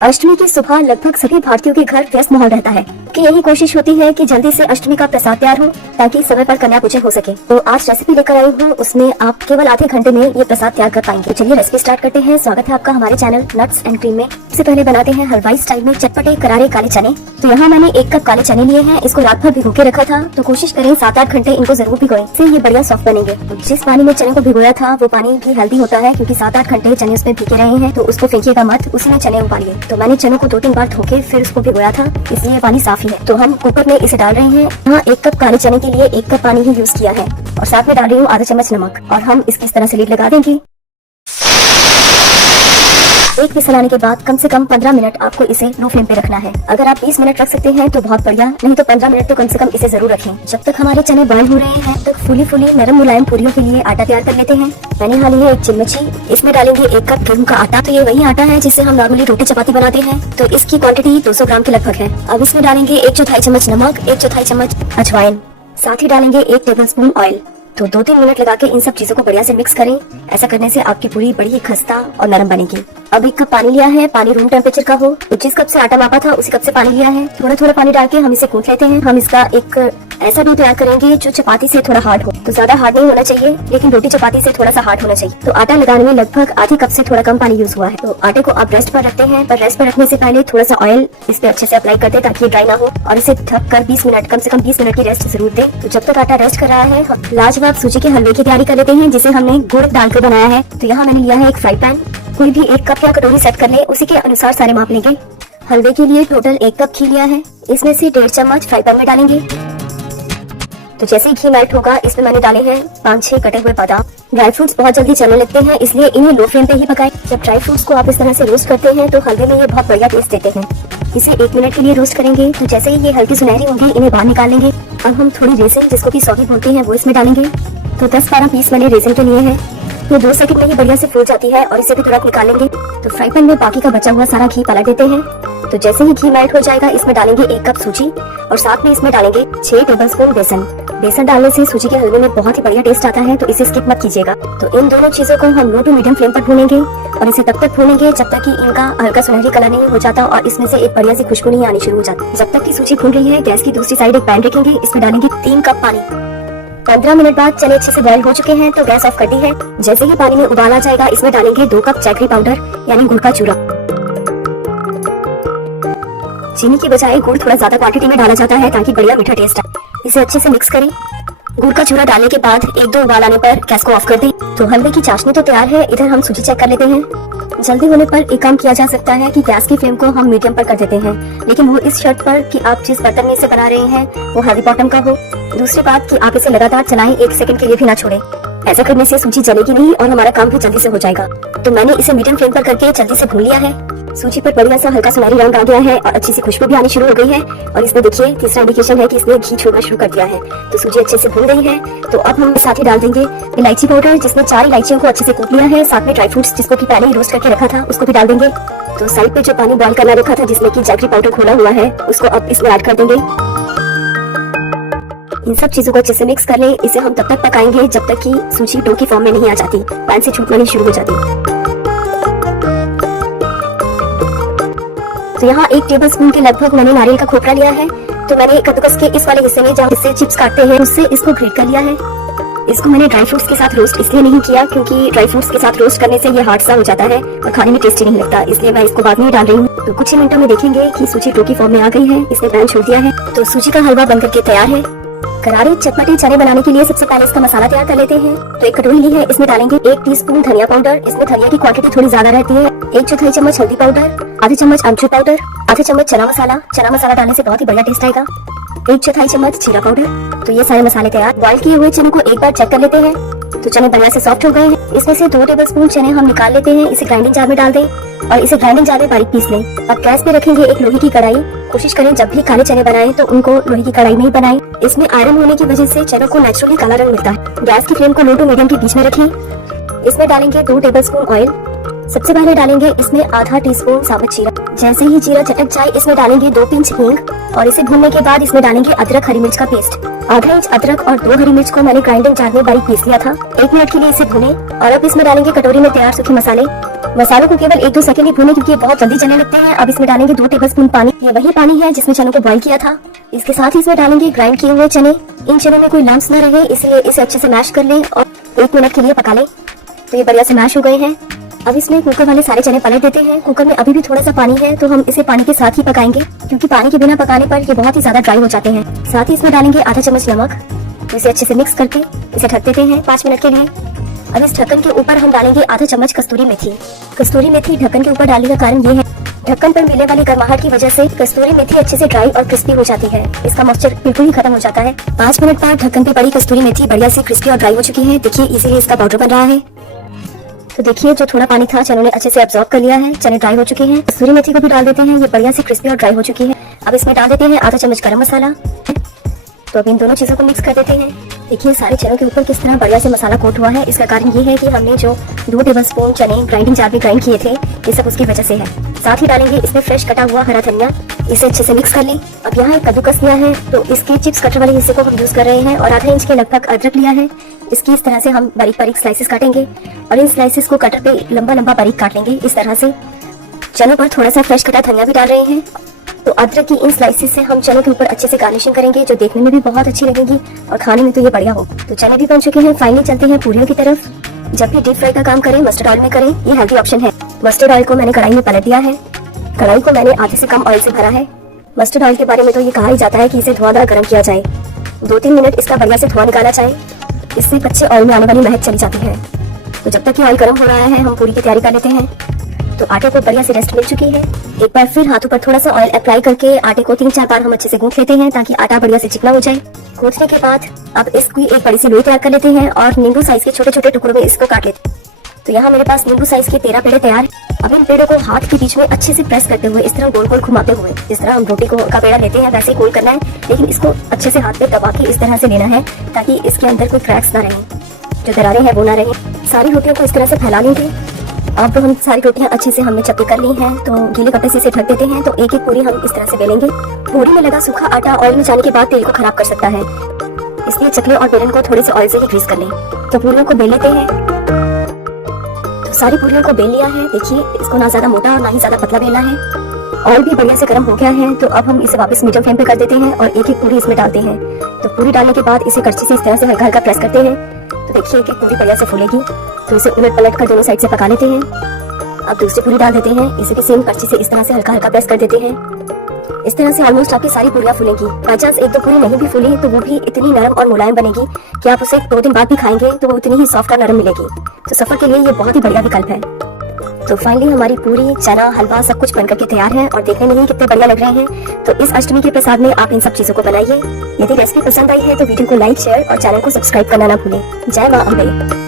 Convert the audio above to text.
अष्टमी की सुबह लगभग सभी भारतीयों के घर व्यस्त माहौल रहता है कि यही कोशिश होती है कि जल्दी से अष्टमी का प्रसाद तैयार हो ताकि समय पर कन्या पूजन हो सके। तो आज रेसिपी लेकर आई हूँ, उसमें आप केवल आधे घंटे में ये प्रसाद तैयार कर पाएंगे। चलिए रेसिपी स्टार्ट करते हैं। स्वागत है आपका हमारे चैनल नट्स एंड क्रीम में। इससे पहले बनाते हैं हलवाई स्टाइल में चटपटे करारे काले चने। तो यहाँ मैंने 1 कप काले चने लिए हैं। इसको रात भर भिगो के रखा था, तो कोशिश करें 7-8 घंटे इनको जरूर भिगोएं, इससे ये बढ़िया सॉफ्ट बनेंगे। जिस पानी में चने को भिगोया था वो पानी भी हेल्दी होता है, क्योंकि 7-8 घंटे चने उसमें भीगे रहे हैं, तो उसको फेंकिएगा मत, उसी में चने उबालिए। तो मैंने चनों को 2-3 बार धोके फिर उसको भिगोया था, इसलिए पानी साफ ही है। तो हम कुकर में इसे डाल रहे हैं। यहाँ 1 कप काले चने के लिए 1 कप पानी ही यूज किया है और साथ में डाल रही हूँ आधा चम्मच नमक, और हम इसकी इस तरह से लीड लगा देंगे। एक विसल आने के बाद कम से कम 15 मिनट आपको इसे लो फ्लेम पे रखना है। अगर आप 20 मिनट रख सकते हैं तो बहुत बढ़िया, नहीं तो 15 मिनट तो कम से कम इसे जरूर रखें। जब तक हमारे चने बॉयल हो रहे हैं तब फूली नरम मुलायम पूरियों के लिए आटा तैयार कर लेते हैं। मैंने यहाँ ली है 1 चिमची। इसमें डालेंगे 1 कप गेहूं का आटा। तो ये वही आटा है जिससे हम नॉर्मली रोटी चपाती बनाते हैं, तो इसकी क्वांटिटी 200 ग्राम के लगभग है। अब इसमें डालेंगे 1/4 चम्मच नमक, 1/4 चम्मच अजवाइन, साथ ही डालेंगे 1 टेबलस्पून ऑयल। तो 2-3 मिनट लगा के इन सब चीजों को बढ़िया से मिक्स करें। ऐसा करने से आपकी पूरी बड़ी ही खस्ता और नरम बनेगी। अब 1 कप पानी लिया है, पानी रूम टेम्परेचर का हो। तो जिस कप से आटा मापा था उसी कप से पानी लिया है। थोड़ा पानी डाल के हम इसे गूंथ लेते हैं। हम इसका एक ऐसा डो तैयार करेंगे जो चपाती से थोड़ा हार्ड हो। तो ज्यादा हार्ड नहीं होना चाहिए, लेकिन रोटी चपाती से थोड़ा सा हार्ड होना चाहिए। तो आटा लगाने में लगभग आधी कप से थोड़ा कम पानी यूज हुआ है। तो आटे को आप रेस्ट पर रखते हैं, पर रेस्ट पर रखने से पहले थोड़ा सा ऑयल इस पे अच्छे से अप्लाई करते ताकि ये ड्राई ना हो, और इसे ढक कर 20 मिनट, कम से कम 20 मिनट की रेस्ट जरूर दें। तो जब तक आटा रेस्ट कर रहा है, लाजवाब सूजी के हलवे की तैयारी कर लेते हैं, जिसे हमने गुड़ डाल कर बनाया है। तो यहाँ मैंने लिया है 1 फ्राई पैन। कोई भी 1 कप या कटोरी सेट कर ले, उसी के अनुसार सारे माप लेंगे। हलवे के लिए टोटल 1 कप घी लिया है। इसमें से 1.5 चम्मच फ्राई पैन में डालेंगे। तो जैसे ही घी मेल्ट होगा, इसमें मैंने डाले हैं 5-6 कटे हुए बादाम। ड्राई फ्रूट्स बहुत जल्दी जलने लगते हैं, इसलिए इन्हें लो फ्लेम पे ही पकाएं। जब ड्राई फ्रूट्स को आप इस तरह से रोस्ट करते हैं तो हलवे में ये बहुत बढ़िया टेस्ट देते हैं। इसे 1 मिनट के लिए रोस्ट करेंगे। तो जैसे ही ये हल्की सुनहरी होंगी, इन्हें बाहर निकाल लेंगे। अब हम थोड़ी रेजिन, जिसको कि सौगी बोलते हैं, वो इसमें डालेंगे। तो 10-12 पीस मैंने रेजिन के लिए हैं। ये 2 सेकंड में ही बढ़िया से फूल जाती है, और इसे भी तुरंत निकाल लेंगे। तो फ्राई पैन में बाकी का बचा हुआ सारा घी पलट देते हैं। तो जैसे ही घी मेल्ट हो जाएगा, इसमें डालेंगे 1 कप सूजी, और साथ में इसमें डालेंगे 6 टेबलस्पून बेसन। बेसन डालने से सूजी के हलवे में बहुत ही बढ़िया टेस्ट आता है, तो इसे स्किप मत कीजिएगा। तो इन दोनों चीजों को हम लो टू मीडियम फ्लेम पर भूनेंगे, और इसे तब तक भूनेंगे जब तक कि इनका हल्का सुनहरी कलर नहीं हो जाता और इसमें से एक बढ़िया सी खुशबू नहीं आनी शुरू हो जाती। जब तक की सूजी भून रही है, गैस की दूसरी साइड एक पैन रखेंगे। इसमें डालेंगे 3 कप पानी। 15 मिनट बाद चने अच्छे से बॉयल हो चुके हैं, तो गैस ऑफ कर दी है। जैसे ही पानी में उबाल आ जाएगा, इसमें डालेंगे 2 कप जैगरी पाउडर यानी गुड़ का चूरा। चीनी की बजाय गुड़ थोड़ा ज्यादा क्वांटिटी में डाला जाता है ताकि बढ़िया मीठा टेस्ट आए। इसे अच्छे से मिक्स करें। गुड़ का चूरा डालने के बाद 1-2 उबाल आने पर गैस को ऑफ कर दें। तो हलवे की चाशनी तो तैयार है। इधर हम सूजी चेक कर लेते हैं। जल्दी होने पर एक काम किया जा सकता है कि गैस की फ्लेम को हम मीडियम पर कर देते हैं, लेकिन वो इस शर्त पर कि आप जिस बर्तन में इसे बना रहे हैं वो हैवी बॉटम का हो। दूसरी बात कि आप इसे लगातार चलाएं, 1 सेकंड के लिए भी ना छोड़ें। ऐसा करने से सूजी जलेगी नहीं और हमारा काम भी जल्दी से हो जाएगा। तो मैंने इसे मीडियम फ्लेम पर करके जल्दी से भून लिया है। सूजी पर बढ़िया सा हल्का सुनहरी रंग आ गया है और अच्छी सी खुशबू भी आनी शुरू हो गई है। और इसमें देखिए तीसरा इंडिकेशन है कि इसने घी छोड़ना शुरू कर दिया है। तो सूजी अच्छे से भून गई है। तो अब हम साथ ही डाल देंगे इलायची पाउडर, जिसमें 4 इलायचियों को अच्छे से कूट लिया है। साथ में ड्राई फ्रूट्स, जिसको कि पहले ही रोस्ट करके रखा था, उसको भी डाल देंगे। तो साइड पे जो पानी बॉयल करना रखा था, जिसमें कि जैगरी पाउडर घोला हुआ है, उसको अब इसमें ऐड कर देंगे। इन सब चीजों को अच्छे से मिक्स कर लें। इसे हम तब तक पकाएंगे जब तक कि सूजी डो की फॉर्म में नहीं आ जाती, पैन से छूटना नहीं शुरू हो जाती। तो यहाँ 1 टेबलस्पून के लगभग मैंने नारियल का खोपरा लिया है। तो मैंने कद्दूकस के इस वाले हिस्से में, जहाँ इससे चिप्स काटते हैं, उससे इसको ग्रेट कर लिया है। इसको मैंने ड्राई फ्रूट्स के साथ रोस्ट इसलिए नहीं किया क्योंकि ड्राई फ्रूट्स के साथ रोस्ट करने से ये हार्ड सा हो जाता है और खाने में टेस्टी नहीं लगता, इसलिए मैं इसको बाद में डाल रही हूँ। तो कुछ ही मिनटों में देखेंगे कि सूजी डो की फॉर्म में आ गई है। इसने पैन छोड़ दिया है। तो सूजी का हलवा बनकर के तैयार है। करारे चटपटे चने बनाने के लिए सबसे पहले इसका मसाला तैयार कर लेते हैं। तो 1 कटोरी ली है, इसमें डालेंगे 1 टीस्पून धनिया पाउडर। इसमें धनिया की क्वांटिटी थोड़ी ज्यादा रहती है। 1/4 चम्मच हल्दी पाउडर, आधा चम्मच अमचूर पाउडर, आधा चम्मच चना मसाला। चना मसाला डालने से बहुत ही बढ़िया टेस्ट आएगा। 1/4 चम्मच जीरा पाउडर। तो ये सारे मसाले तैयार। बॉयल किए हुए चने को एक बार चेक कर लेते हैं। तो चने बढ़िया से सॉफ्ट हो गए हैं। इसमें से 2 टेबलस्पून चने हम निकाल लेते हैं। इसे ग्राइंडिंग जार में डाल दें और इसे ग्राइंडिंग जार में बारीक पीस लें। अब गैस पे रखेंगे एक लोहे की कढ़ाई। कोशिश करें जब भी काले चने बनाएं तो उनको लोहे की कढ़ाई में ही बनाएं। इसमें आयरन होने की वजह से चनों को नेचुरली काला रंग मिलता है। गैस की फ्लेम को लो टू मीडियम के बीच में रखें। इसमें डालेंगे 2 टेबलस्पून ऑयल। सबसे पहले डालेंगे इसमें आधा टीस्पून साबुत जीरा। जैसे ही जीरा चटक जाए, इसमें डालेंगे 2 पिंच हींग, और इसे भूनने के बाद इसमें डालेंगे अदरक हरी मिर्च का पेस्ट। आधा इंच अदरक और 2 हरी मिर्च को मैंने ग्राइंडिंग जार में बारीक पीस लिया था। 1 मिनट के लिए इसे भूने। और अब इसमें डालेंगे कटोरी में तैयार सूखे मसाले। मसालों को केवल 1-2 सेकंड ही भूनें क्योंकि ये बहुत जल्दी जलने लगते हैं। अब इसमें डालेंगे 2 टेबलस्पून पानी। ये वही पानी है जिसमें चनों को बॉईल किया था। इसके साथ ही इसमें डालेंगे ग्राइंड किए हुए चने। इन चनों में कोई लम्स न रहे इसलिए इसे अच्छे से मैश कर लें और 1 मिनट के लिए पका लें। तो ये बढ़िया से मैश हो गए हैं। अब इसमें कुकर वाले सारे चने पलट देते हैं। कुकर में अभी भी थोड़ा सा पानी है तो हम इसे पानी के साथ ही पकाएंगे क्योंकि पानी के बिना पकाने पर ये बहुत ही ज्यादा ड्राई हो जाते हैं। साथ ही इसमें डालेंगे आधा चम्मच नमक। तो इसे अच्छे से मिक्स करके इसे ढक देते हैं 5 मिनट के लिए। अब इस ढक्कन के ऊपर हम डालेंगे आधा चम्मच कस्तूरी मेथी। कस्तूरी मेथी ढक्कन के ऊपर डालने का कारण ये है, ढक्कन पर मिलने वाली गर्माहट की वजह से कस्तूरी मेथी अच्छे से ड्राई और क्रिस्पी हो जाती है। इसका मॉइस्चर बिल्कुल ही खत्म हो जाता है। 5 मिनट बाद ढक्कन पे पड़ी कस्तूरी मेथी बढ़िया से क्रिस्पी और ड्राई हो चुकी है। देखिए इजीली इसका पाउडर बन रहा है। तो देखिए जो थोड़ा पानी था चनों ने अच्छे से एब्जॉर्ब कर लिया है। चने ड्राई हो चुके हैं। कस्तूरी मेथी को भी डाल देते हैं। ये बढ़िया से क्रिस्पी और ड्राई हो चुकी है। अब इसमें डाल देते हैं आधा चम्मच गरम मसाला। तो अब इन दोनों चीजों को मिक्स कर देते हैं। देखिए सारे चनों के ऊपर किस तरह बढ़िया से मसाला कोट हुआ है। इसका कारण ये है कि हमने जो 2 टेबलस्पून चने ग्राइंडिंग जार में ग्राइंड किए थे ये सब उसकी वजह से है। साथ ही डालेंगे इसमें फ्रेश कटा हुआ हरा धनिया। इसे अच्छे से मिक्स कर लें। अब यहाँ एक कद्दूकस लिया है तो इसके चिप्स कटर वाले हिस्से को हम यूज कर रहे हैं और आधा इंच के लगभग अदरक लिया है। इसकी इस तरह से हम बारीक बारीक स्लाइसेस काटेंगे और इन स्लाइसेस को कटर पे लंबा लंबा बारीक काट लेंगे इस तरह से। चनों पर थोड़ा सा फ्रेश कटा धनिया भी डाल रहे हैं। तो अदरक की इन स्लाइसेस से हम चनों के ऊपर अच्छे से गार्निशिंग करेंगे जो देखने में भी बहुत अच्छी लगेगी और खाने में तो ये बढ़िया हो। तो चने भी बन चुके हैं। फाइनली चलते हैं पूरियों की तरफ। जब भी डीप फ्राई का काम करें मस्टर्ड ऑयल में करें, ये हेल्दी ऑप्शन है। मस्टर्ड ऑयल को मैंने कढ़ाई में पलट दिया है। कढ़ाई को मैंने आधे से कम ऑयल से भरा है। मस्टर्ड ऑयल के बारे में तो ये कहा ही जाता है कि इसे धुआंधार गर्म किया जाए। 2-3 मिनट इसका बढ़िया से धुआं निकाला जाए। इससे कच्चे ऑयल में आने वाली महक चली जाती है। तो जब तक कि ऑयल गर्म हो रहा है हम पूरी की तैयारी कर लेते हैं। तो आटे को बढ़िया से रेस्ट मिल चुकी है। एक बार फिर हाथों पर थोड़ा सा ऑयल अप्लाई करके आटे को 3-4 बार हम अच्छे से गूंथ लेते हैं ताकि आटा बढ़िया से चिकना हो जाए। गूंथने के बाद अब इसकी एक बड़ी सी लोई तैयार कर लेते हैं और नींबू साइज के छोटे छोटे टुकड़ों में इसको काट लेते हैं। तो यहाँ मेरे पास नींबू साइज के 13 पेड़े तैयार। अब इन पेड़ों को हाथ के बीच में अच्छे से प्रेस करते हुए इस तरह गोल गोल घुमाते हुए, जिस तरह हम रोटी का पेड़ा लेते हैं वैसे ही गोल करना है, लेकिन इसको अच्छे से हाथ पे दबा के इस तरह से लेना है ताकि इसके अंदर कोई क्रैक्स ना रहे, जो दरारें हैं वो ना रहे। सारी रोटियों को इस तरह से फैला लेंगे। अब तो हम सारी रोटियां अच्छे से हमने चपटी कर ली हैं तो गीले कपड़े से इसे ढक देते हैं। तो एक एक पूरी हम इस तरह से बेलेंगे। पूरी में लगा सूखा आटा ऑयल में जाने के बाद तेल को खराब कर सकता है, इसलिए चकले और बेलन को थोड़े से ऑयल से ही ग्रीस कर लें। तो पूरियों को बेल लेते हैं। तो सारी पूरियों को बेल लिया है। देखिए इसको ना ज्यादा मोटा और ना ही ज्यादा पतला बेलना है। ऑयल भी बढ़िया से गर्म हो गया है। तो अब हम इसे वापस मीडियम फ्लेम पे कर देते हैं और एक एक पूरी इसमें डालते हैं। तो पूरी डालने के बाद इसे कड़छी से इस तरह से हल्का हल्का प्रेस करते हैं। तो देखिए एक एक पूरी बढ़िया से फूलेगी। तो इसे उलट पलट कर दोनों साइड से पका लेते हैं। अब दूसरी पूरी डाल देते हैं। इसे भी सेम कड़छी से इस तरह से हल्का हल्का प्रेस कर देते हैं। इस तरह से ऑलमोस्ट आपकी सारी पूरियां फूलेंगी। बाई चांस 1-2 पूरी नहीं भी फूली तो वो भी इतनी नरम और मुलायम बनेगी कि आप उसे 2 दिन बाद भी खाएंगे तो वो उतनी ही सॉफ्ट और नरम मिलेगी। तो सफर के लिए ये बहुत ही बढ़िया विकल्प है। तो फाइनली हमारी पूरी, चना, हलवा सब कुछ बनकर के तैयार है और देखने में ही कितने बढ़िया लग रहे हैं। तो इस अष्टमी के प्रसाद में आप इन सब चीजों को बनाइए। यदि रेसिपी पसंद आई है तो वीडियो को लाइक, शेयर और चैनल को सब्सक्राइब करना ना भूलें। जय मां अम्बे।